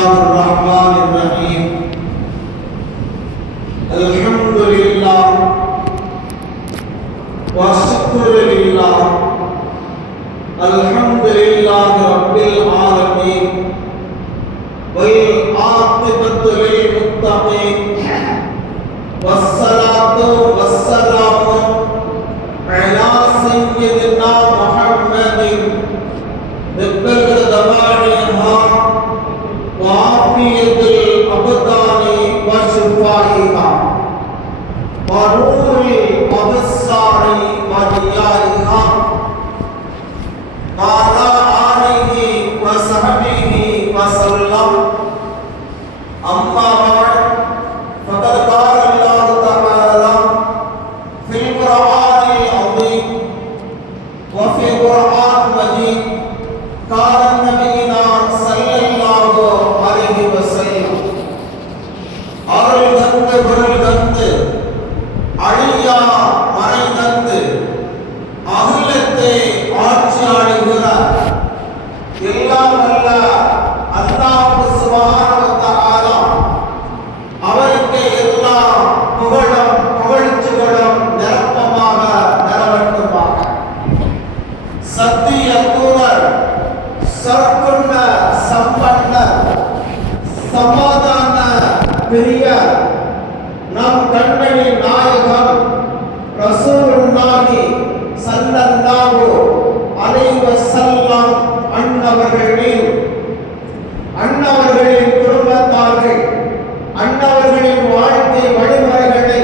الله الرحمن الرحيم الحمد لله والشكر لله الحمد لله رب العالمين والعاقبة للمتقين والصلاة والسلام على سيدنا محمد ببلغ دواعيها وعافية الأبدان وشفائها ونور الأبصار وضيائها وعلى آله وصحبه وسلم أما بعد فقد قال الله تعالى في القرآن العظيم وفي القرآن المجيد قال نبينا صلى الله عليه وسلم அருள் தந்து பொருள் தந்து அழியா மறை தந்து அகிலத்தை ஆட்சி ஆளுகிறார் எல்லாம் வல்ல அல்லாஹ் சுப்ஹானஹு வ தஆலா அவருக்கு எல்லா புகழும் புகழ்ச்சிகளும் நிரப்பமாக நிலவட்டுமாக. சத்திய தூதர் சற்குண சம்பன்னர் சமாதான பிரியர் நம் கண்மணி நாயகம் ரசூலுல்லாஹி ஸல்லல்லாஹு அலைஹி வஸல்லம் அன்னவர்களின் குடும்பத்தார்கள் அன்னவர்களின் வாழ்க்கை வழிமுறைகளை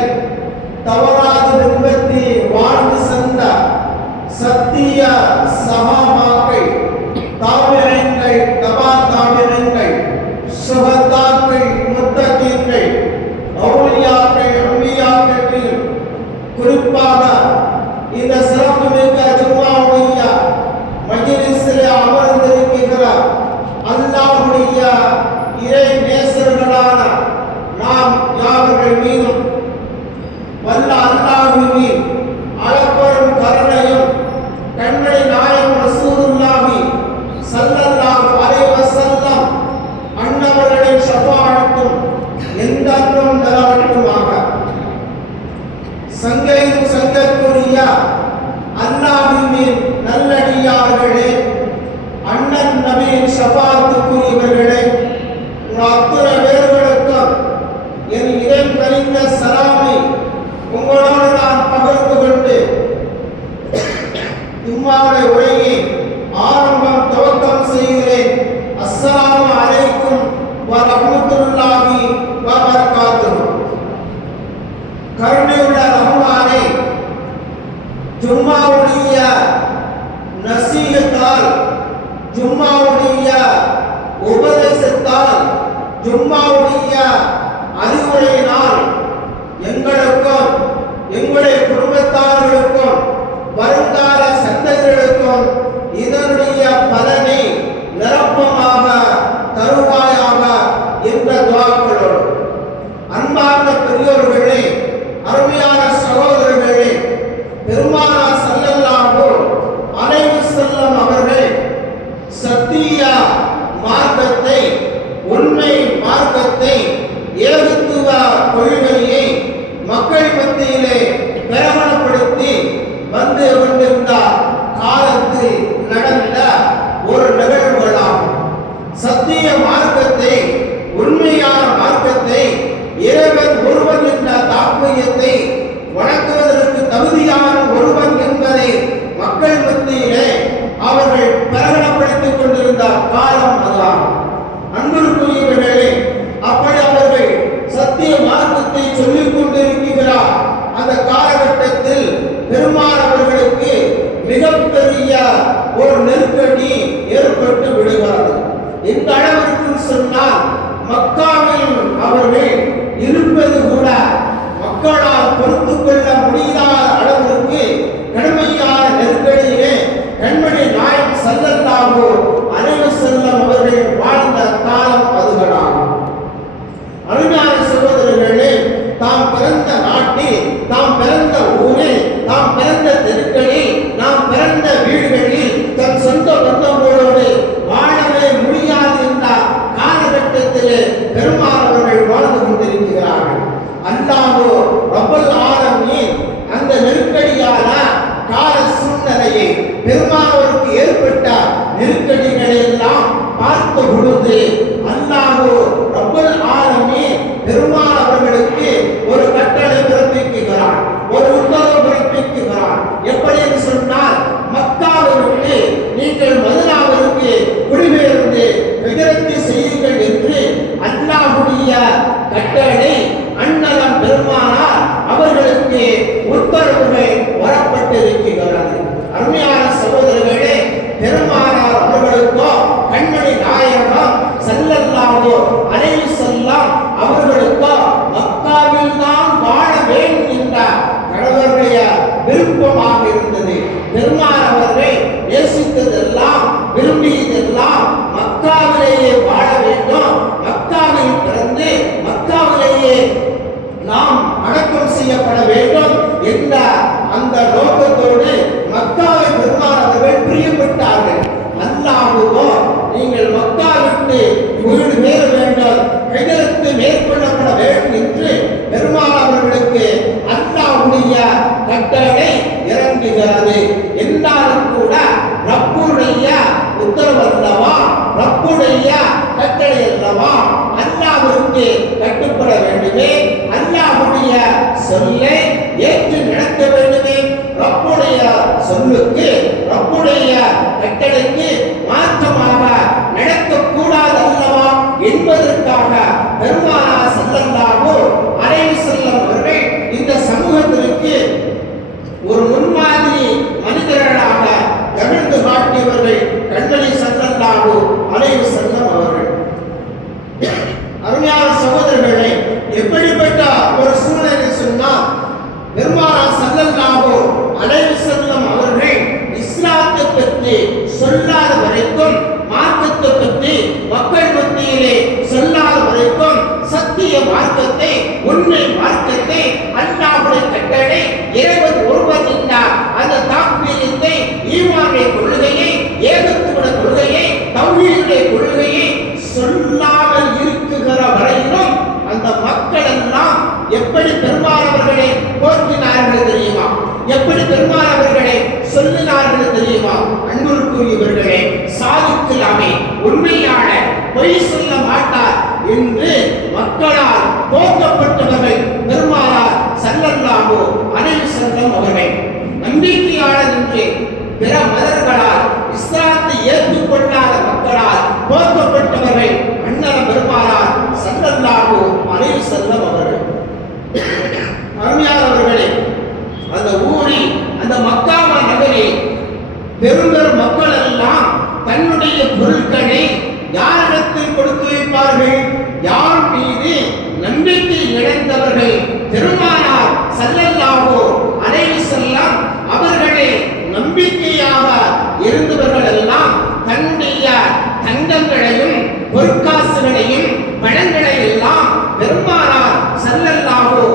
தவறாது பின்பற்றி வாழ்ந்து சென்ற சத்திய சஹாபாக்கள் தாபிஈன்கள் தபா தாபிஈன்கள் சுஹதாக்கள் முத்தகீன்கள் அவுலியாக்கள் அன்பியாக்கள் குறிப்பாக இந்த சிறப்பு மிக்க ஜும்மாவுடைய மஜ்லிஸில் அமர்ந்திருக்கிற அல்லாஹ்வுடைய இறை நேசர்களான நாம் யாவர்கள் மீதும் வல்ல அல்லாஹ்வின் அளப்பெரும் கருணையும் கண்மணி நாயகம் ரசூலுல்லாஹி ஸல்லல்லாஹு அலைஹி வஸல்லம் அன்னவர்களின் ஷஃபாஅத்தும் என்றென்றும் நிலவட்டுமாக. சங்கையும் சங்கக்குரிய அல்லாஹ்வின் நல்லடியார்களே, அண்ணன் நபியின் ஷஃபாஅத்துக்குரியவர்களே, அத்தனை பேர்களுக்கும் என் இதயம் கனிந்த சலாமை உங்களோடு நான் பகிர்ந்து கொண்டு ஜும்மாவுடைய உரையை ஆரம்பம் துவக்கம் செய்கிறேன். அஸ்ஸலாமு அலைக்கும் வ ரஹ்மத்துல்லாஹி வ பரகாத்துஹு. கருணையுள்ள ரஹ்மானே, ஜும்மாவுடைய நசீஹத்தால், ஜும்மாவுடைய உபதேசத்தால், ஜும்மாவுடைய அறிவுரையினால் எங்களுக்கும் எங்களுடைய குடும்பத்தார்களுக்கும் வருங்கால சந்ததிகளுக்கும் இதனுடைய பலனை நிரப்பமாக தருவாயாக என்ற துஆக்களோடு, அன்பார்ந்த பெரியோர்களே, அருமையான சகோதரர்களே, பெருமானார் ஸல்லல்லாஹு அலைஹி வஸல்லம் அவர்கள் சத்திய மார்க்கத்தை, உண்மை மார்க்கத்தை, ஏகத்துவ கொள்கையை மக்கள் மத்தியிலே பிரகடனப்படுத்தி வந்து கொண்டிருந்த காலத்தில் நடந்த ஒரு நிகழ்வுகளாகும். சத்திய மார்க்கத்தை, உண்மையான மார்க்கத்தை, இறைவன் ஒருவன் என்ற தாத்பரியத்தை வணங்குவதற்கு தகுதியான ஒருவன் என்பதை மக்கள் மத்தியிலே அவர்கள் பிரகடனப்படுத்திக் கொண்டிருந்த காலம் அதுவாகும். அன்பிற்குரியவர்களே, அப்படி அவர்கள் சத்திய மார்க்கத்தை சொல்லிக் கொண்டிருக்கிறார். அந்த காலகட்டத்தில் பெருமானவர்களுக்கு மிகப்பெரிய ஒரு நெருக்கடி ஏற்பட்டு விடுகிறது. இந்த அளவிற்கு சொன்னால் மக்காவில் அவர்கள் இருப்பது கூட மக்களால் பொறுத்துக் கொள்ள முடியாத அளவிற்கு கடுமையான நெருக்கடியிலே கண்மணி நாயகம் ஸல்லல்லாஹு அலைஹி வஸல்லம் அவர்கள் வாழ்ந்த காலம் அதுகளாகும். அருமையான சகோதரர்களே, தாம் பிறந்த நாட்டில், தாம் பிறந்த ஊரில், தாம் பிறந்த தெருக்களில், நாம் பிறந்த வீடுகளில் தன் சொந்த பந்தங்களோடு வாழவே முடியாது என்ற காலகட்டத்தில் நெருக்கடிகளை எல்லாம் பார்த்த பொழுது அல்லாஹ் ரப்பல் ஆலமீன் பெருமாள் அவர்களுக்கு ஒரு கட்டளை பிறப்பிக்கிறார், ஒரு உத்தரவு பிறப்பிக்கிறார். எப்படி என்று சொன்னால், மக்காவிற்கு நீங்கள் மதீனாவிற்கு குடிபெயர்ந்து விஜயத்தை செய்யுங்கள் என்று அல்லாஹ்வுடைய கட்டளை அண்ணலம் பெருமானார் அவர்களுக்கு உத்தரவுகள் வரப்பட்டிருக்கிறது. அருமையான சகோதரர்களே, பெருமானார் அவர்களுக்கோ கண்மணி நாயகம் ஸல்லல்லாஹு அலைஹி வஸல்லம் அவர்களுக்கோ மக்காவில் தான் வாழ வேண்டும் என்ற கடவுளுடைய விருப்பமாக இருந்தது. பெருமானார் அவர்கள் நேசித்ததெல்லாம் விரும்பியதெல்லாம் மக்காவிலேயே வாழ வேண்டும், மக்காவில் பிறந்து மக்காவிலேயே நாம் அடக்கம் செய்யப்பட வேண்டும் என்ற அந்த நோக்கத்தோடு மக்காவை பெருமாள் அவர்கள் பிரியப்பட்டார்கள். அல்லாஹ்வோ நீங்கள் மக்கா விட்டு வீடு வேற வேண்டும், ஹிஜ்ரத்து மேற்கொள்ளப்பட வேண்டும் என்று பெருமாள் அவர்களுக்கு அல்லாஹ்வுடைய கட்டளை இறங்குகிறது. என்றாலும் கூட ரப்புடைய உத்தரவு அல்லவா, ரப்புடைய கட்டளை அல்லவா, அல்லாஹ்வுக்கு கட்டுப்பட வேண்டுமே, அல்லாஹ்வுடைய சொல்லை ஏற்று நடக்க வேண்டுமே, ரப்புடைய சொல்லுக்கு ரப்புடைய கட்டளைக்கு மாற்றமாக நடக்கக்கூடாது அல்லவா என்பதற்காக பெருமானார் ஸல்லல்லாஹு அலைஹி வஸல்லம் அவர்கள் இந்த சமூகத்திற்கு ஒரு முன்மாதிரி மனிதர்களாக தமிழ்ந்து காட்டியவர்கள் கண்மணி ஸல்லல்லாஹு அலைஹி வஸல்லம் அவர்கள். அருமையான சகோதரர்களே, எப்படிப்பட்ட ஒரு சூழ்நிலை சொன்னால், பெருமானார் ஸல்லல்லாஹு அலைஹி வஸல்லம் அவர்கள் இஸ்லாத்தை பற்றி சொல்லாத வரைக்கும், மார்க்கத்தை பற்றி மக்கள் மத்தியிலே சொல்லாத வரைக்கும், சத்திய மார்க்கத்தை, உண்மை மார்க்கத்தை, அல்லாஹ்வுடைய கட்டளை, இறைவன் ஒருவன் என்ற அந்த தாக்பீரியத்தை, ஈமானுடைய கொள்கையை, ஏகத்துவ கொள்கையை, தௌஹீதுடைய கொள்கையை சொல்லாமல் இருக்குகிற வரையிலும் அந்த மக்கள் எல்லாம் எப்படி பெருமாள் அவர்களை போற்றினார்கள் தெரியுமா, எப்படி பெருமாள் அவர்களை சொல்லினார்கள் தெரியுமா? அன்புக்குரியவர்களே, சாதிக்கலாமே உண்மையான பொய் சொல்ல மாட்டார் என்று மக்களால் போற்றப்பட்டவர்கள் பெருமானார் ஸல்லல்லாஹு அலைஹி வஸல்லம் அவர்கள். நம்பிக்கையாளர் என்று பிற மதர்களால் இஸ்லாத்தை ஏற்றுக்கொள்ளாத மக்களால் போற்றப்பட்டவர்கள் அண்ணல் பெருமானார் ஸல்லல்லாஹு அலைஹி வஸல்லம் அவர்கள். அருமையானவர்களே, அந்த ஊரில், அந்த மக்கா நகரில் பெரும்பெரும் மக்கள் எல்லாம் தன்னுடைய பொருட்களை யாரிடத்தில் கொடுத்து வைப்பார்கள்? யார் மீது நம்பிக்கை இழந்தவர்கள் பெருமானார் ஸல்லல்லாஹு அலைஹி வஸல்லம் அவர்களே நம்பிக்கையாக இருந்தவர்கள் எல்லாம் தன்னுடைய தங்கங்களையும் பொற்காசுகளையும் பழங்களை எல்லாம் பெருமானார் ஸல்லல்லாஹு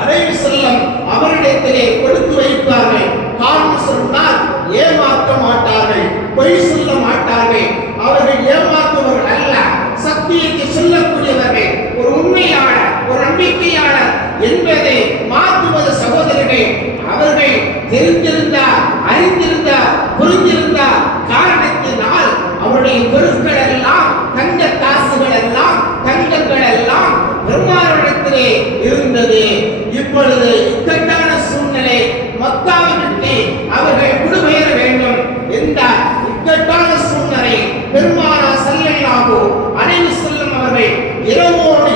அலைஹி வஸல்லம் அவரிடத்திலே கொடுத்து வைப்பார்கள். காரணம் சொன்னால் ஏமாற்ற மாட்டார்கள், பொய் சொல்ல மாட்டார்கள். அவர்கள் ஏமாற்றுவர்கள் அல்ல, சத்தியத்தை சொல்லக்கூடியவர்கள், ஒரு உண்மையாளர், ஒரு நம்பிக்கையாளர் என்பதை மாற்றுவது சகோதரர்கள். அவர்கள் தெரிந்திருந்த, அறிந்திருந்த, புரிந்திருந்த காரணத்தினால் அவருடைய பொருட்கள் எல்லாம், தங்க காசுகள் எல்லாம், தங்கங்கள் எல்லாம் பெருமாளிடத்திலே இருந்தது. இப்பொழுது இக்கட்டான சூழ்நிலை, மக்காவை விட்டு அவர்கள் குடிபெயர வேண்டும் என்ற இக்கட்டான சூழ்நிலை பெருமானார் ஸல்லல்லாஹு அலைஹி வஸல்லம் அவர்கள் இரவோடு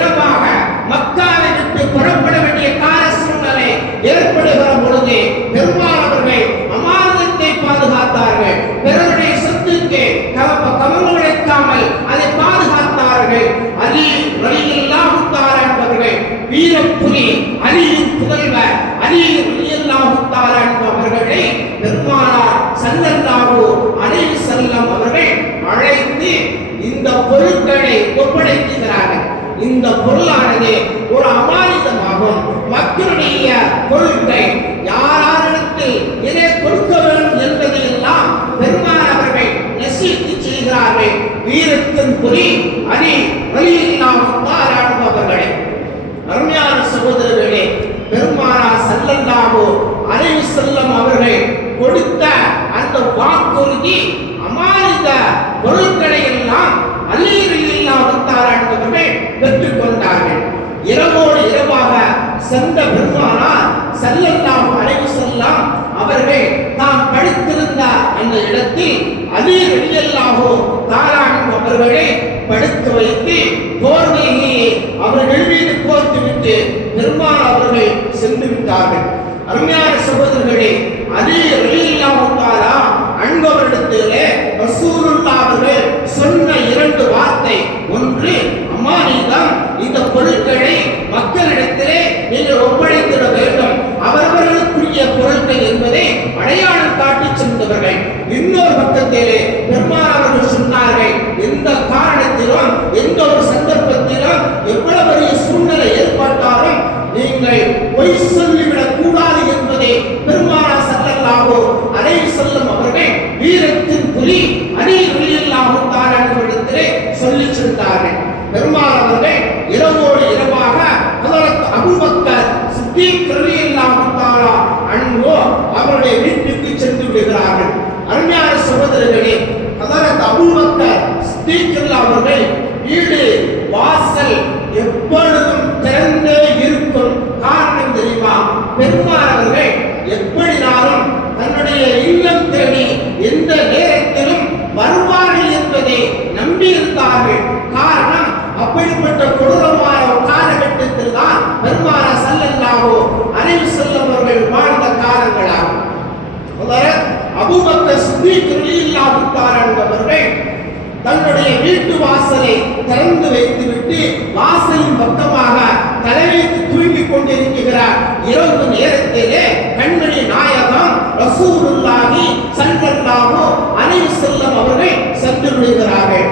இரவாக மக்காவை விட்டு புறப்பட வேண்டிய கால சூழ்நிலை ஏற்படுகிற பொழுது பெருமாள் அவர்கள் அமானிதத்தை பாதுகாத்தார்கள். பிறருடைய சொத்துக்கு கவனம் வைக்காமல் அதை பாதுகாத்தார்கள். அலி ரலியல்லாஹு தஆலா என்பவர்கள் வீரப்புலி, அலியின் புதல்வர் அலி ரலியல்லாஹு தஆலா என்பவர்களை பெருமானார் ஸல்லல்லாஹு அலைஹி வஸல்லம் அவர்கள் அழைத்து இந்த பொருட்களை ஒப்படைக்கிறார்கள். இந்த பொருளானது ஒரு அமானிதமாகும். மக்களுடைய பொருட்களை யாரிடத்தில் எதை கொடுக்க வேண்டும் என்பதையெல்லாம் பெருமானார் அவர்கள் நசீஹத் செய்கிறார்கள். வீரத்தின் புலி அலி ரலியல்லாஹு தஆலா என்பவர்களே. அருமையான சகோதரர்களே, பெருமானார் ஸல்லல்லாஹு அலைஹி வஸல்லம் அவர்கள் கொடுத்த அந்த வாங்கி அமானித பொருட்களை எல்லாம் அலி ரலியல்லாஹு தஆலா என்பவர்கள் பெற்றுக் கொண்டார்கள். இரவோடு இரவாக சென்ற பெருமானார் ஸல்லல்லாஹு அலைஹி வஸல்லம் அவர்கள் தாம் படுத்திருந்த அந்த இடத்தில் அலி ரலியல்லாஹு தஆலா அவர்களை படுத்து வைத்து போர்வையை அவர்கள் மீது போர்த்துவிட்டு பெருமானார் அவர்கள் சென்று விட்டார்கள். அருமையான சகோதரர்களே, அலி ரலியல்லாஹு தஆலா அன்பவரிடத்திலே ரசூலுல்லாஹ் அவர்கள் சொன்ன இரண்டு வார்த்தை, ஒன்று அமானிதம், இந்த பொருட்களை மக்களிடத்திலே நீங்கள் ஒப்படைத்திட வேண்டும், அவர்களுக்குரிய பொருட்கள் என்பதை அடையாளம் காட்டி சென்றவர்கள். இன்னொரு பக்கத்திலே பெருமானார் அவர்கள் சொன்னார்கள், எந்த காரணத்திலும் எந்த ஒரு சந்தர்ப்பத்திலும் எவ்வளவு பெரிய சூழ்நிலை ஏற்பட்டாலும் நீங்கள் பொய் சொல்லிவிடக் கூடாது என்பதை பெருமானார் ஸல்லல்லாஹு அலைஹி வஸல்லம் அவர்கள் வீரத்தின் புலி அலி ரலியல்லாஹு தஆலா அவர்களிடத்திலே சொல்லி சென்றார்கள். பெருமானார் அவர்கள் இரவோடு இரவாக ஹஜ்ரத் அபூபக்கர் சித்திக் ரலியல்லாஹு தஆலா அன்ஹு அவருடைய வீட்டுக்கு சென்று விடுகிறார்கள். அருமையான சகோதரர்களே, ஹஜ்ரத் அபூபக்கர் சித்திக் அவர்கள் வீடு வாசல் எப்பொழுதும் திறந்தே இருக்கும். காரணம் தெரியுமா? பெருமானார் அவர்கள் எப்படினாலும் தன்னுடைய இல்லம் தேடி எந்த நேரத்திலும் வருவார்கள் என்பதை நம்பியிருந்தார்கள். காரணம், அப்படிப்பட்ட கொடூரமான காலகட்டத்தில் தான் பெருமானார் ஸல்லல்லாஹு அலைஹி வஸல்லம் அவர்கள் வாழ்ந்த காலங்களாகும். அபூபக்கர் சித்திக் ரலியல்லாஹு தஆலா அவர்கள் தன்னுடைய வீட்டு வாசலை திறந்து வைத்துவிட்டு வாசலின் பக்கமாக தலைவைத்து தூங்கிக் கொண்டிருக்கிறார். இரவு நேரத்திலே கண்மணி நாயகம் ரசூலுல்லாஹி ஸல்லல்லாஹு அலைஹி வஸல்லம் அவர்கள் சென்று விடுகிறார்கள்.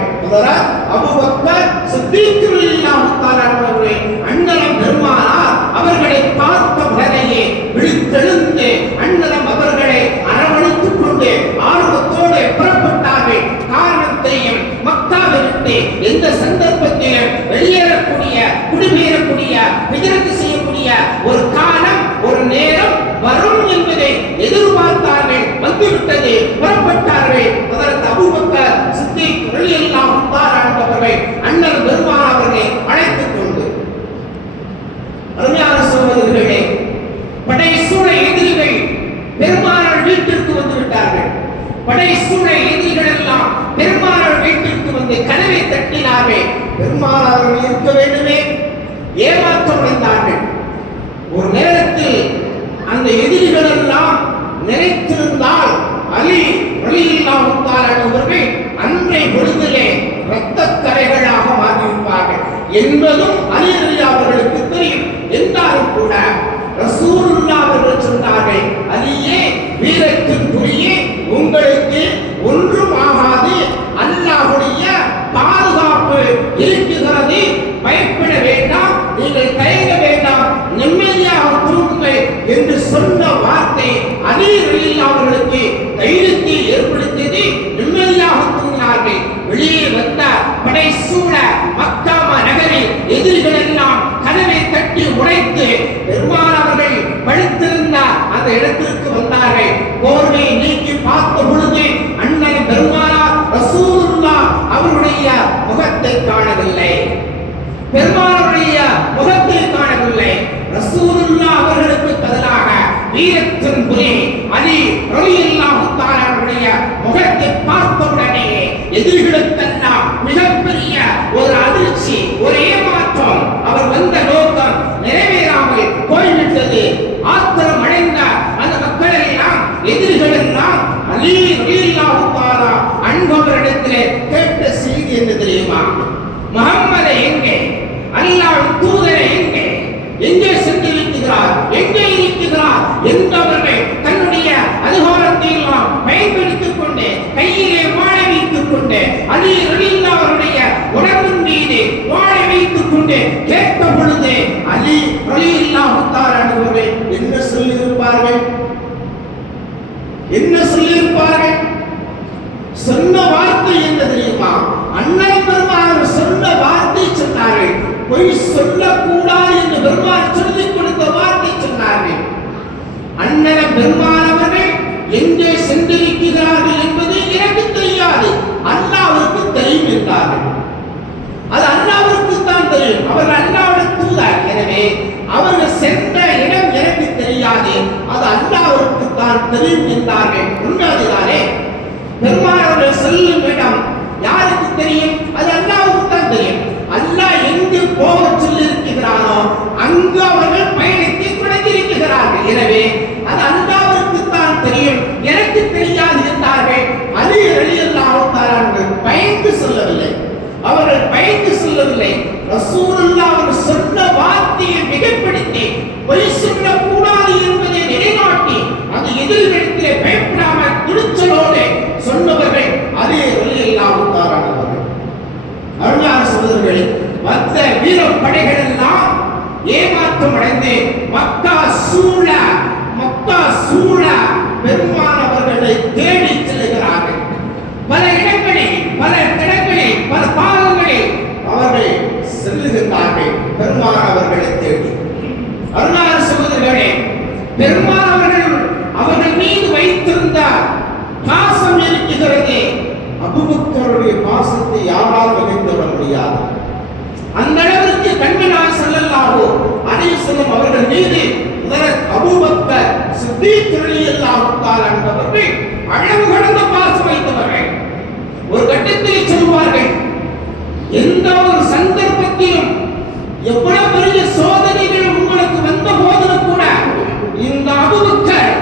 அபூபக்கர் சித்திக் ரலியல்லாஹு தஆலா அவர்கள் அண்ணலம் பெருமானார் அவர்களை பார்த்த உடனேயே விழித்தெழுந்து அண்ணலம் அவர்களை அரவணைத்துக் கொண்டு ஆர்வத்தோடு புறப்பட்டார்கள். காரணத்தையும் மக்காவை விட்டு எந்த சந்தர்ப்பத்திலும் வெளியேறக்கூடிய குடிபெயரக்கூடிய ஹிஜ்ரத் செய்யக்கூடிய ஒரு காலம் ஒரு நேரம் வரும் என்பதை எதிர்பார்த்தார்கள். வந்துவிட்டது, புறப்பட்டார்கள். அதற்கு அபூபக்கர் சித்திக் ரலியல்லாஹு தஆலா அவர்கள் அண்ணல் பெருமானார் அவர்களை அழைத்துக் கொண்டு, அருமையான சகோதரர்களே, படைசூழ எதிரிகள் பெருமானார் வீட்டிற்கு வந்து விட்டார்கள். படைசூழ எதிரிகள் எல்லாம் பெருமானார் வீட்டிற்கு வந்து கதவை தட்டினார்கள். பெருமானார் இருக்க வேண்டுமே, ஏமாற்றம் அடைந்தார்கள். ஒரு நேரத்தில் அந்த எதிரிகள் எல்லாம் நினைத்திருந்தால் அலி ரலியல்லாஹு தஆலா அவர்கள் அன்றை பொழுதிலே இரத்தக் கரைகளாக மாறியிருப்பார்கள் என்பதும் அலி ரலியல்லாஹு அவர்களுக்கு தெரியும். என்றாலும் கூட ரசூலுல்லாஹ் அவர்கள் சொன்னார்கள், அலியே, வீரத்தின் புலியே, உங்களுக்கு ஒன்றும் ஆகாது, அல்லாஹ்வுடைய பாதுகாப்பு இருக்கிறது, பயப்பட வேண்டாம், நீங்கள் தயங்க வேண்டாம், நிம்மதியாக தூங்குங்கள் என்று சொன்ன வார்த்தை அலி ரலியல்லாஹு அவர்களுக்கு தைரியத்தை ஏற்படுத்தியது. நிம்மதியாக தூங்கினார்கள். வெளியே வந்த படைசூழ மக்கா நகரில் எதிரிகள் எல்லாம் கதவை தட்டி உடைத்து பெருமானார் அவர்கள் படுத்திருந்த அந்த இடத்திற்கு வந்தார்கள். போர்வை நீக்கி பார்த்த பொழுது அண்ணன் பெருமானார் ரசூலுல்லாஹ் அவருடைய முகத்தை காணவில்லை. பெருமானாருடைய முகத்தை காணவில்லை. ரசூலுல்லாஹ் அவர்களுக்கு பதிலாக வீரத்தின் புலி அலி ரலியல்லாஹு தஆலா அவருடைய முகத்தை பார்த்தவுடனே எதிரிகளுக்கெல்லாம் மிகப்பெரிய ஒரு அதிர்ச்சி, ஒரு ஏமாற்றம். அவர் வந்த நோக்கம் நிறைவேறாமல் போய்விட்டது. ஆத்திரம் அடைந்த அந்த மக்கள் எல்லாம், எதிரிகள் எல்லாம் அலி ரலியல்லாஹு தஆலா அன்பவரிடத்திலே கேட்ட செய்தி என்ன தெரியுமா? முஹம்மதை எங்கே, அல்லாஹ் தூதரை எங்கே, எங்கே சென்றிருக்கிறார், எங்கே இருக்கிறார் என்பவர்கள் தன்னுடைய அதிகாரத்தை எல்லாம் பயன்படுத்திக் கொண்டு கையிலே வாழை வைத்துக் கொண்டு அலி ரலியல்லாஹு அவருடைய உடம்பின் மீது வாழை வைத்துக் கொண்டு கேட்ட பொழுது அலி ரலியல்லாஹு தஆலா அவர்கள் என்ன சொல்லியிருப்பார்கள்? என்ன சொல்லியிருப்பார்கள்? சொன்ன வார்த்தை என்ன தெரியுமா? அண்ணன் பெருமானார் சொன்ன வார்த்தை சொன்னார்கள். பொய் சொல்லக்கூடாது என்று பெருமானார் சொல்லிக் கொடுத்த வார்த்தை சொன்னார்கள். அண்ணன் பெருமானார் அவர்கள் எங்கே சென்றிருக்கிறார்கள் என்பது எனக்கு பெருமானார் செல்லும் இடம் யாருக்கு தெரியும்? அது அல்லாஹ்வுக்கு தான் தெரியும். அல்லாஹ் எங்கு போக சொல்லியிருக்கிறானோ அங்கு அவர்கள் பயணத்தை தொடங்கியிருக்கிறார்கள். எனவே அது அல்லாஹ்வுக்கு தான் தெரியும், எனக்கு தெரியாது என்றார்கள். அலி ரலியல்லாஹு தஆலா பயந்து சொல்லவில்லை, அவர்கள் பயந்து சொல்லவில்லை. ரசூலுல்லாஹ் அவர்கள் சொன்ன வார்த்தையை மிகப்படுத்தி பொய் சொல்லக்கூடாது என்பதை நிலைநாட்டி அந்த எதிரிடத்திலே பயப்படாமல் துணிச்சலோடு சொன்னவர்கள் அலி ரலியல்லாஹு தஆலா அவர்கள். அருமையான சகோதரர்களே, மற்ற வீரப்படைகள் எல்லாம் ஏமாற்றம் அடைந்து மக்கா சூழ பெருமானவர்களை தேடி செல்கிறார்கள். பல இடங்களில் பல பாகங்களில் அவர்கள் செல்லுகின்றார்கள் பெருமானவர்களை தேடி. அருமையான சகோதரர்களே, பெருமானவர்கள் அவர்கள் மீது வைத்திருந்த பாசம் இருக்கிறது. அபூபக்கருடைய பாசத்தை யாரால் வகைத்து விட முடியாது. அந்த அளவிற்கு கண்மனார் ஸல்லல்லாஹு அலைஹி வஸல்லம் அவர்கள் மீது அபூபக்கர் சித்தீக் ரலியல்லாஹு தஆலா அவர்கள் அளவு கடந்த பாசம் வைத்தவர்கள். ஒரு கட்டத்தில் சொல்வார்கள், எந்த ஒரு சந்தர்ப்பத்திலும் எவ்வளவு பெரிய சோதனைகள் உங்களுக்கு வந்த போதிலும் கூட இந்த அபூபக்கர்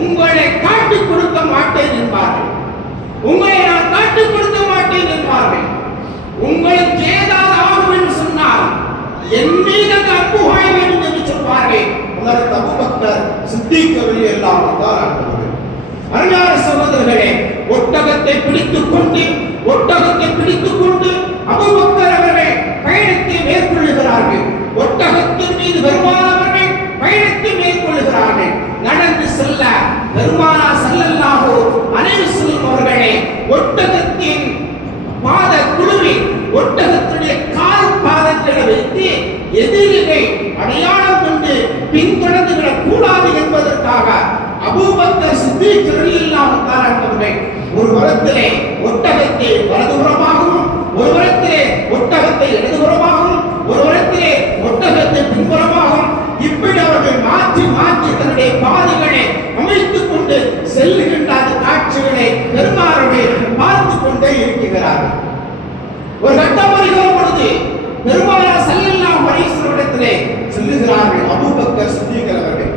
உங்களை காட்டிக் கொடுக்க மாட்டேன் என்பார்கள். உங்களை நான் காட்டிக் கொடுக்க மாட்டேன் என்பார்கள். உங்களுக்கு ஏதாவது ஆகும் என்று சொன்னால் என் மீது அம்புகாய வேண்டும் என்று சொல்வார்கள். அதற்கு அபூபக்கர் சித்தீக் ரலியல்லாஹு தஆலா அவர்கள். அருமையான சகோதரர்களே, ஒட்டகத்தை பிடித்துக் கொண்டு அபூபக்கர் அவர்கள் பயணத்தை மேற்கொள்ளுகிறார்கள். ஒட்டகத்தின் மீது பெருமானார் பயணத்தை மேற்கொள்ளுகிறார்கள். நடந்து செல்ல பெருமானார் ஸல்லல்லாஹு அலைஹி வஸல்லம் அவர்களே ஒட்டகத்தின் பாத குழுவில் ஒட்டகத்துடைய கால் பாதங்களை வைத்து எதிரிகளை அடையாளம் கொண்டு பின்தொடர்ந்து விடக் கூடாது என்பதற்காக அபூபக்கர் சித்தீக் ரலியல்லாஹு தஆலா அவர்கள் ஒரு புறத்திலே ஒட்டகத்தை வலதுபுறமாகவும், ஒரு புறத்திலே ஒட்டகத்தை இடதுபுறமாகவும், ஒரு புறத்திலே ஒட்டகத்தை பின்புறமாகவும் இப்படி அவர்கள் மாற்றி தன்னுடைய பாதைகளை அமைத்துக் கொண்டு செல்லுகின்ற அந்த காட்சிகளை பெருமானாரை பார்த்துக் கொண்டே இருக்கிறார்கள். ஒரு கட்டம் வருகிற பொழுது பெருமானார் ஸல்லல்லாஹு அலைஹி வஸல்லம் இடத்திலே செல்லுகிறார்கள் அபூபக்கர் சித்தீக் அவர்கள்.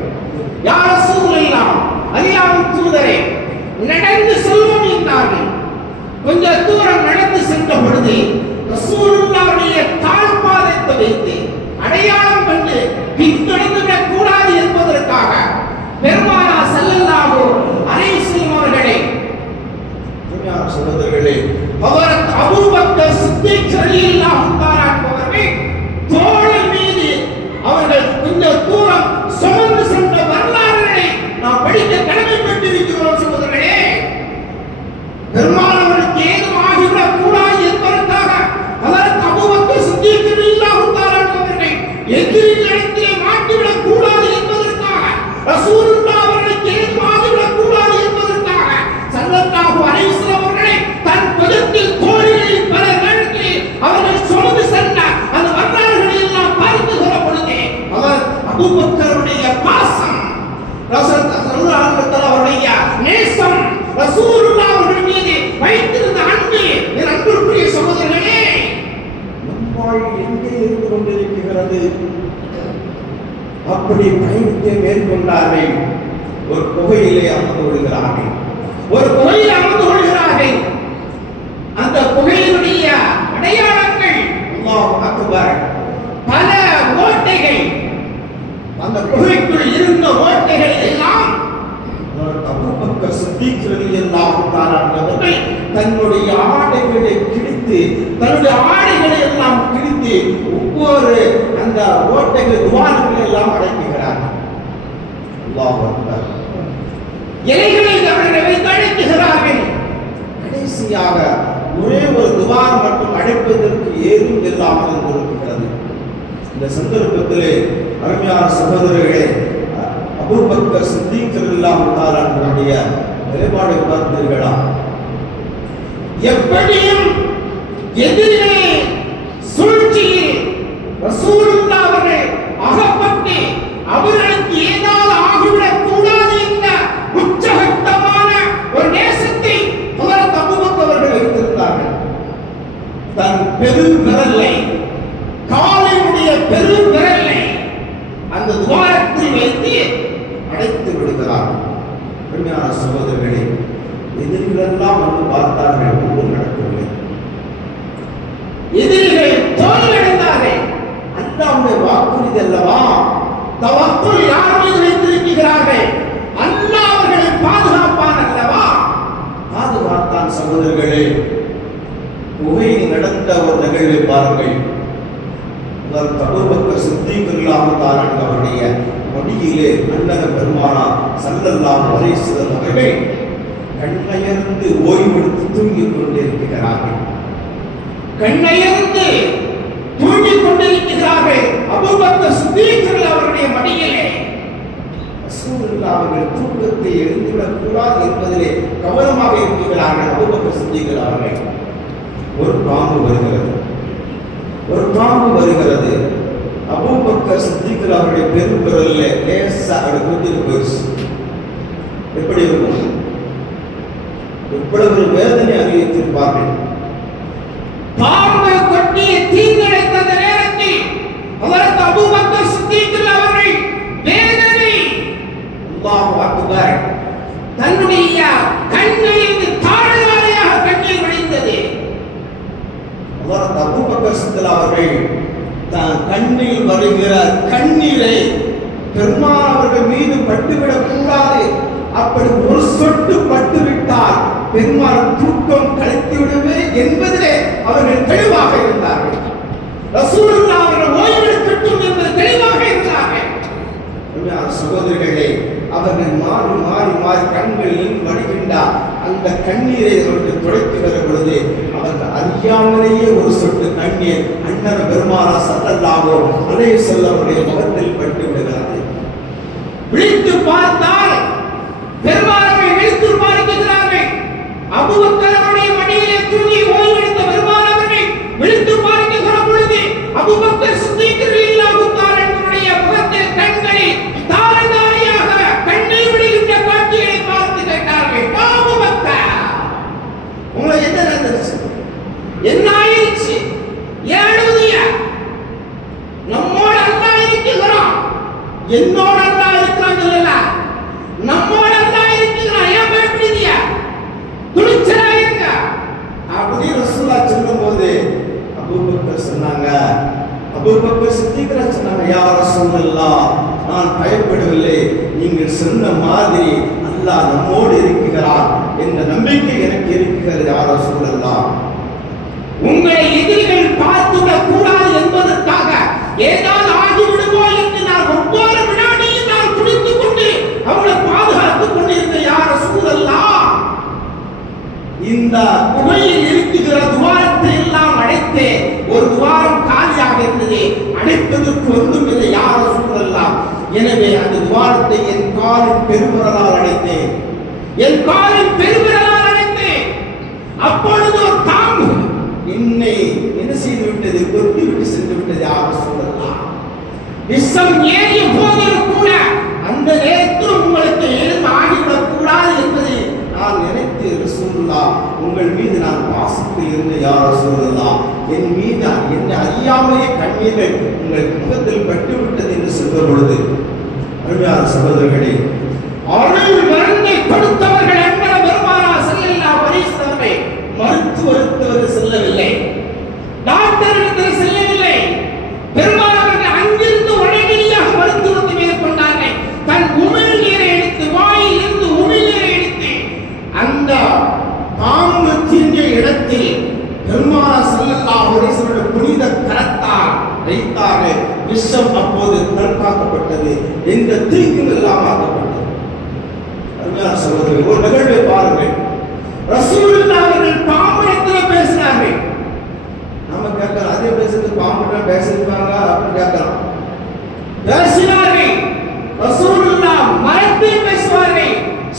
யா ரசூலல்லாஹ், அல்லாஹ்வின் தூதரே, நடந்து செல்வோம் என்றார்கள். கொஞ்சம் தூரம் நடந்து சென்ற பொழுது ரசூலுல்லாஹ்வுடைய கால் பாதத்தை வைத்து அடையாளம் கண்டு பின்தொடர்ந்து விடக் கூடாது என்பதற்காக பெருமானார் ஸல்லல்லாஹு அலைஹி வஸல்லம் அவர்களை சகோதரர்களே அபூபக்கர் சித்தீக் ரலியல்லாஹு தஆலா அவர்கள் தோள் மீது அவர்கள் கொஞ்சம் தூரம் சுமந்து சென்ற வரலாறுகளை நாம் படிக்க கடமைப்பட்டிருக்கிறோம். சகோதரர்களே, பெருமானவர்களுக்கு ஏதும் ஆகிவிடக் கூடாது என்பதற்காக அதற்கு அபூபக்கர் சித்தீக் ரலியல்லாஹு தஆலா அவர்கள் எதிரிகளிடத்திலே மாட்டிவிடக் கூடாது என்பதற்காக, ரசூலுல்லாஹ் அவர்களுக்கு ஏதும் ஆகிவிடக் கூடாது என்பதற்காக ஸல்லல்லாஹு அலைஹி வஸல்லம் அவர்களை தன் புஜத்தில் தோளில் பல நேரங்களில் அவர்கள் சுமந்து சென்ற அந்த வரலாறுகளை எல்லாம் பார்த்துகிற பொழுது அவர் அபூபக்கருடைய பாசம், அவருடைய நேசம், ரசூலுல்லாஹ் அவர்கள் மீது வைத்திருந்த அன்பு, என் அன்பிற்குரிய சகோதரர்களே, நம்மால் எங்கே இருந்து கொண்டிருக்கிறது. அப்படி பயணத்தை மேற்கொண்டார்கள். ஒரு குகையிலே அமர்ந்து கொள்கிறார்கள். அந்த குகையினுடைய அடையாளங்கள் அல்லாஹ் அக்பர், பல ஓட்டைகள், அந்த குகைக்குள் இருந்த ஓட்டைகள் எல்லாம் அபூபக்கர் சித்தீக் ரலியல்லாஹு தஆலா அவர்கள் தன்னுடைய ஆடைகளை கிழித்து, தன்னுடைய ஆடைகளை எல்லாம் கிழித்து ஒவ்வொரு அந்த ஓட்டைகள் துவாரங்களை எல்லாம் அடைக்கிறார்கள். அல்லாஹ் அக்பர். இலைகளை அவர்கள் வைத்து அடைக்கிறார்கள். கடைசியாக ஒரே ஒரு துவாரம் மட்டும் அடைப்பதற்கு ஏதும் இல்லாமல் இருக்கிறது. இந்த சந்தர்ப்பத்திலே அருமையான சகோதரர்களே, அபூபக்கர் சித்தீக் ரலியல்லாஹு தஆலா அவருடைய நிலைப்பாடை பார்த்தீர்களா? எப்படியும் எதிரிலே சூழ்ச்சியில் ரசூலுல்லாஹ் அவர்கள் அகப்பட்டு அவர்களுக்கு ஏதாவது ஆகிவிடக் கூடாது என்ற உச்சகட்டமான ஒரு நேசத்தை பெருவிரலை, காலினுடைய பெருவிரலை அந்த துவாரத்தில் வைத்து அடைத்து விடுகிறார். பெருமையான சகோதரர்களே, எதிரிகளெல்லாம் வந்து பார்த்தார்கள், ஒன்றும் நடக்கவில்லை. எதிரிகள் தோல்வியடைந்தார்கள். அல்லாஹ்வுடைய வாக்குறுதி அல்லவா, தவக்குல் யார் மீது வைத்திருக்கிறார்கள், அல்லாஹ் அவர்களை பாதுகாப்பான் அல்லவா. பாதுகாத்தான். சகோதரர்களே, குகையில் நடந்த ஒரு நிகழ்வை பாருங்கள். அபூபக்கர் சித்தீக் ரலியல்லாஹு அவருடைய மடியிலே அண்ணன் பெருமானார் ஸல்லல்லாஹு அலைஹி வஸல்லம் அவர்கள் கண்ணயர்ந்து ஓய்வெடுத்து தூங்கிக் கொண்டிருக்கிறார்கள். கண்ணயர்ந்து தூங்கிக் கொண்டிருக்கிறார்கள். அபூபக்கர் சித்தீக் அவருடைய மடியிலே ரசூலுல்லாஹ் அவர்கள் தூக்கத்தை எழுந்துவிடக் கூடாது என்பதிலே கவனமாக இருக்கிறார்கள். அபூபக்கர் சித்தீக் அவர்கள் ஒரு பாம்பு வருகிறது. அபூபக்கர் சித்தீக் அவருடைய பெருவிரல்ல லேசா குத்திட்டு போயிடுச்சு. எப்படி இருக்கும்? எவ்வளவு வேதனை அறிவித்திருப்பார்கள். பாம்பு கொட்டி தீங்கிழைத்த நேரத்தில் அவருக்கு அபூபக்கர் சித்தீக் அவர்கள் வேதனை, அல்லாஹ் அக்பர், தன்னுடைய கண்களில் தாழ்வாரையாக கண்ணீர் வடிந்தது. அவருக்கு அபூபக்கர் சித்தீக் அவர்கள் தன் கண்ணில் வருகிற கண்ணீரை பெருமான் அவர்கள் மீது பட்டுவிடக் கூடாது, அப்படி ஒரு சொட்டு பட்டுவிட்டால் பெருமாள் தூக்கம் கலைத்து விடுமே என்பதிலே அவர்கள் தெளிவாக இருந்தார்கள். ரசூலுல்லாஹ் அவர்கள் ஓய்வெடுக்கட்டும் என்பது தெளிவாக இருந்தார்கள். சகோதரர்களே, அவர்கள் மாறி கண்களில் வடிகின்றார். அந்த கண்ணீரை அவர்கள் துடைத்துகிற பொழுது அவர்கள் அறியாமலேயே ஒரு சொட்டு கண்ணீர் அண்ணன் பெருமானார் ஸல்லல்லாஹு அலைஹி வஸல்லம் அவருடைய முகத்தில் பட்டு விடுகிறது. விழித்து பார்த்தால் பெருமானாரை விழித்து பார்க்கிறார்கள். அபூபக்கர் அவருடைய மடியிலே தூங்கி ஓய்வெடுத்த பெருமானார் அவர்கள் விழித்து பார்க்கிற பொழுது அபூபக்கர் சித்தீக் ரலியல்லாஹு தஆலா அவருடைய முகத்தில் கண்களில் தாரதாரியாக கண்ணீர் விடுகின்ற காட்சியை பார்த்து கேட்டார்கள், அபூபக்கர், உங்களுக்கு என்ன நடந்துச்சு? என்ன ஆயிடுச்சு? ஏன் அழுவீங்க? நம்மோட அல்லாஹ் இருக்கிறான், என்னோட அல்லாஹ் இருக்கிறான் சொல்லல, நம்மோட அல்லாஹ் இருக்கிறான், ஏன் பயப்படுறீங்க? துணிச்சலா இருங்க அப்படின்னு ரசூலுல்லாஹ் சொல்லும்போது அபூபக்கர் சொன்னாங்க, அபூபக்கர் சித்தீக் சொன்னாங்க, யா ரசூலல்லாஹ், நான் பயப்படவில்லை, நீங்கள் சொன்ன மாதிரி அல்லாஹ் நம்மோடு இருக்கிறார் என்ற நம்பிக்கை எனக்கு இருக்கிறது. யா ரசூலல்லாஹ், உங்களை எதிரிகள் பார்த்துவிடக் கூடாது என்பதற்காக ஏதாவது ஆகிவிடுமோ என்று நான் ஒவ்வொரு வினாடியும் நான் துடித்துக் கொண்டு அவங்களை பாதுகாத்துக் கொண்டிருந்த. யா ரசூலல்லாஹ், இந்த குகையில் இருக்கிற துவாரத்தை எல்லாம் அடைத்து ஒரு துவாரம் காலியாக இருந்தது, அடைப்பதற்கு ஒன்றும் இல்லை. யா ரசூலல்லாஹ், எனவே அந்த துவாரத்தை என் காலின் பெருவிரலால் அடைத்தேன், என் காலின் பெருவிரலால் அடைத்தேன். அப்பொழுது ஒரு தாம்பு என்னை என்ன செய்து விட்டது? கொத்தி விட்டு சென்று விட்டது. யா ரசூலல்லாஹ், விஷம் ஏறிய போதிலும் கூட அந்த நேரத்தில் உங்களுக்கு எழுந்து ஆகிவிடக் கூடாது என்பதை நான் நினைத்து, ரசூலுல்லாஹ், உங்கள் மீது நான் பாசத்தில் இருந்த. யா ரசூலல்லாஹ், என் மீது என்னை அறியாமலே கண்ணீர்கள் உங்கள் முகத்தில் பட்டுவிட்டது என்று சொல்ற பொழுது, அருமையான சகோதரர்களே, அருள் மருந்தை கொடுத்தவர்கள் என்பன பெருமானார் ஸல்லல்லாஹு அலைஹி வஸல்லம் மருத்துவருக்கு செல்லவில்லை, டாக்டருக்கு செல்லவில்லை. பெருமானார் அங்கிருந்து உடனடியாக மருத்துவத்தை மேற்கொண்டார்கள். தன் உமிழ் நீரை எடுத்து, வாயில் இருந்து உமிழ் நீரை எடுத்து அந்த பாம்பு தீண்டிய இடத்தில் பெருமானார் ஸல்லல்லாஹு அலைஹி வஸல்லம் புனித கரத்தால் வைத்தார்கள். விஷம் அப்போது தற்காக்கப்பட்டது, எந்த தீங்கும் இல்லாமல் ஆக்கப்பட்டது. அருமையான சகோதரர்களே, ஒரு நிகழ்வை பாருங்கள். ரசூலுல்லாஹ் அவர்கள் பாம்பிடத்தில் பேசினார்கள். நாம கேட்கலாம், அதே பேசுறது பாம்பிடம் பேசிருக்காங்க அப்படின்னு கேட்கலாம். பேசினார்கள். ரசூலுல்லாஹ் மரத்தில் பேசுவார்கள்,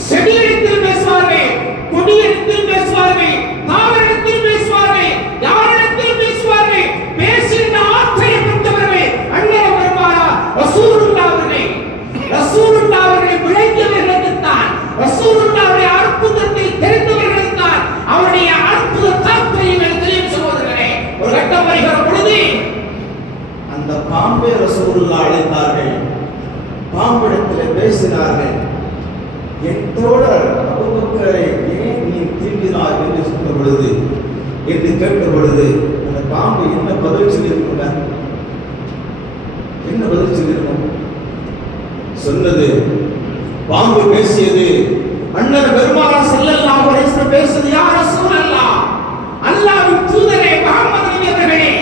செடியிடத்தில் பேசுவார்கள், கொடியிடத்தில் பேசுவார்கள், தாவரத்தில் பேசுவார்கள், யாரிடத்தில் பேசுவார்கள். பேசுகின்ற ஆற்றலை பெற்றவர்கள் அண்ணன் பெருமானார் ரசூலுல்லாஹ் அவர்கள். ரசூலுல்லாஹ் அவர்களை விளங்கியவர்களுக்குத்தான், ரசூலுல்லாஹ்வுடைய அற்புதத்தை தெரிந்தவர்களுக்குத்தான் அவருடைய அற்புத தாக்கத்தை தெரியும். சகோதரர்களே, ஒரு பாம்பே ரசூலுல்லாஹ் அழைத்தார்கள். பாம்பிடத்தில் பேசினார்கள். என் தோழர் அபூபக்கரை ஏன் நீ தீண்டினாய் என்று சொன்ன பொழுது, என்று கேட்ட பொழுது அந்த பாம்பு என்ன பதில் சொல்லியிருக்குங்க? என்ன பதில் சொல்லியிருக்கும்? சொன்னது, பாம்பு பேசியது, அண்ணன் பெருமானார் ஸல்லல்லாஹு அலைஹி வஸல்லம் பேசுது, யா ரசூலல்லாஹ், அல்லாஹ்வின் தூதரே முஹம்மது நபி அவர்களே,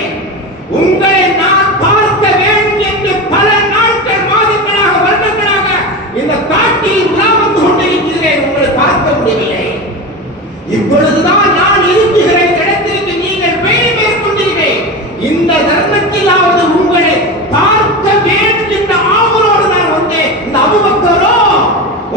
உங்களை நான் பார்க்க வேண்டும் என்று பல நாட்கள், மாதங்களாக, வருடங்களாக இந்த காட்டில் உலா வந்து கொண்டிருக்கிறேன், உங்களை பார்க்க முடியவில்லை. இப்பொழுதுதான் நான் இருக்கிற இடத்திற்கு நீங்கள் பயணம் மேற்கொண்டீர்கள். இந்த தர்மத்திலாவது உங்களை பார்க்க வேண்டும் என்ற ஆவலோடு நான் வந்தேன். இந்த அபூபக்கரோ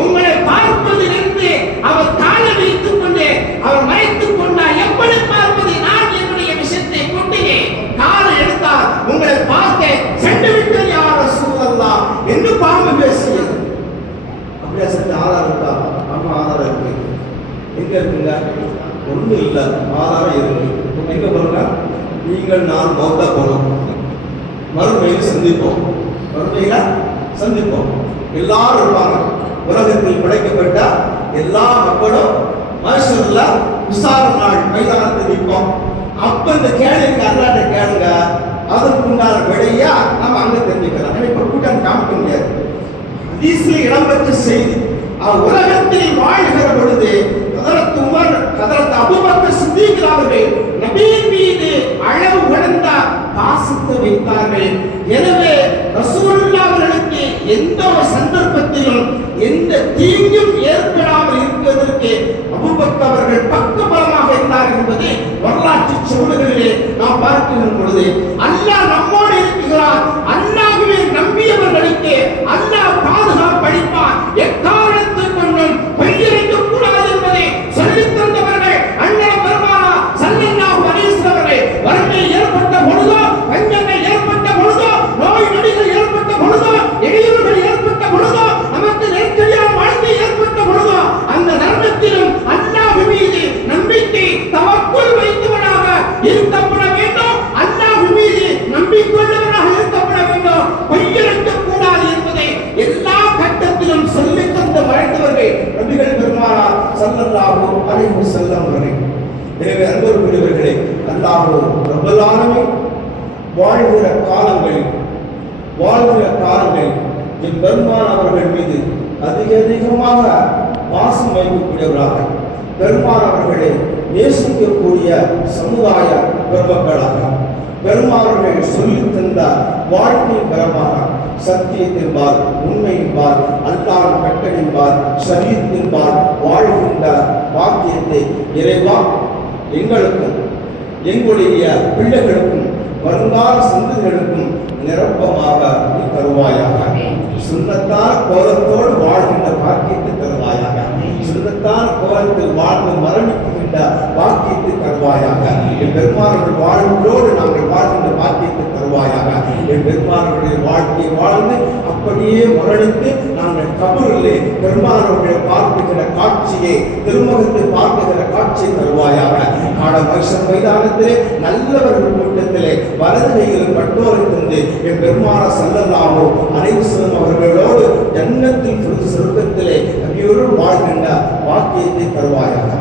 உங்களை பார்ப்பதிலிருந்து அவர் காலை வைத்துக் கொண்டு அவர் மறைத்துக் கொண்டார். எப்படி பார்ப்பது? நான் என்னுடைய விஷயத்தை கொண்டேன். காலை எடுத்தார், உங்களை பார்க்க சென்று விட்டது யா ரசூலல்லாஹ் என்று பாம்பு பேசியது. அப்படியே சற்று ஆதாரம் இருக்கா? ஆமா, ஆதாரம் இருக்கு. எங்க இருக்குங்க? ஒன்றும் இல்லை, ஆதாரம் இருக்கு. எங்க போறோங்க? நீங்கள் நான் மௌத்தா போனோம், மறுமையில் சந்திப்போம். மறுமையில சந்திப்போம். எல்லாரும் இருப்பாங்க. உலகத்தில் படைக்கப்பட்ட எல்லா மக்களும் மனுஷன்ல விசாரணை நாள் மைதானத்தில் நிற்போம். அப்ப இந்த கேள்விக்கு அல்லாட்ட கேளுங்க, அதற்கு உண்டான விடையா நம்ம அங்க தெரிஞ்சுக்கலாம். இப்ப கூட்டம் காமிக்க முடியாது. ஹதீஸில் இடம்பெற்ற செய்தி, உலகத்தில் வாழ்கிற பொழுது ஹதரத் உமர், ஹதரத் அபூபக்கர் சித்தீக் அவர்கள் நபியின் மீது அளவு கடந்த பாசத்தை வைத்தார்கள். எனவே ரசூலுல்லாஹ் அவர்களுக்கு எந்த ஒரு சந்தர்ப்பத்திலும் எந்த தீங்கும் ஏற்படாமல் இருப்பதற்கு அபூபக்கர் அவர்கள் பக்கபலமாக இருந்தார் என்பதை வரலாற்று சுவடுகளிலே நாம் பார்க்கின்ற பொழுது, அல்லாஹ் நம்மோடு இருக்கிறார். அல்லாஹ்வை நம்பியவர்களுக்கு அல்லாஹ் பாதுகாப்பு அளிப்பார். எக்காரணத்தை கொண்டும் பொய்யரைக்க கூடாது என்பதை சொல்லித் தந்தவர்கள் அண்ணன் பெருமானார் ஸல்லல்லாஹு அலைஹி வஸல்லம் அவர்கள். வறுமை ஏற்பட்ட பொழுதோ, பஞ்சங்கள் ஏற்பட்ட பொழுதோ, நோய் நொடிகள் ஏற்பட்ட பொழுதோ, இடையூறுகள் ஏற்பட்ட பொழுதோ, நமக்கு நெருக்கடியான வாழ்க்கை ஏற்பட்ட பொழுதோ, அந்த தருணத்திலும் அல்லாஹ் மீது நம்பிக்கை தவக்குல் வைத்தவனாக இருக்கப்பட வேண்டும். அல்லாஹ் மீது நம்பிக்கையுள்ளவனாக இருக்கப்பட வேண்டும். பொய்யரைக்க கூடாது என்பதை எல்லா கட்டத்திலும் சொல்லித் தந்த வாழ்ந்தவர்கள் நபிகள் பெருமானார் ஸல்லல்லாஹு அலைஹி வஸல்லம் அவர்கள். எனவே அன்புக்குரியவர்களே, அல்லாஹ் ரப்பல் ஆலமீன் வாழ்கிற காலங்களில் என் பெருமான் அவர்கள் மீது அதிகமாக பாசம் வைக்கக்கூடியவராக, பெருமான் அவர்களை நேசிக்கக்கூடிய சமுதாய பெருமக்களாக, பெருமானவர்கள் சொல்லித் தந்த வாழ்க்கை பெறமாக சத்தியத்தின்பால், உண்மையின்பால், அல்லாஹ் கட்டளையின்பால், ஷரீஅத்தின்பால் வாழ்கின்ற பாக்கியத்தை இறைவா எங்களுக்கும் எங்களுடைய பிள்ளைகளுக்கும் வருங்கால சந்ததிகளுக்கும் நிரப்பமாக நீ தருவாயாக. சுன்னத்தான கோலத்தோடு வாழ்கின்ற பாக்கியத்தை தருவாயாக. சுன்னத்தான கோலத்தில் வாழ்ந்து மரணிக்கின்ற பாக்கியத்தை தருவாயாக. என் பெருமானவர்கள் வாழ்வோடு நாங்கள் வாழ்கின்ற பாக்கியத்தை தருவாயாக. என் பெருமானவர்களுடைய வாழ்க்கையை வாழ்ந்து அப்படியே மரணித்து நாங்கள் கபரிலே பெருமானவர்களை பார்க்கின்ற காட்சியை, திருமுகத்தை பார்க்கின்ற காட்சியை தருவாயாக. கால மனுஷன் மைதானத்திலே நல்லவர்கள் கூட்டத்திலே வலது கையில் பட்டோரை தந்து என் பெருமானார் ஸல்லல்லாஹு அலைஹி வஸல்லம் அவர்களோடு ஜன்னத்தில் சொர்க்கத்திலே நபியோடு வாழ்கின்ற வாக்கியத்தை தருவாயாக.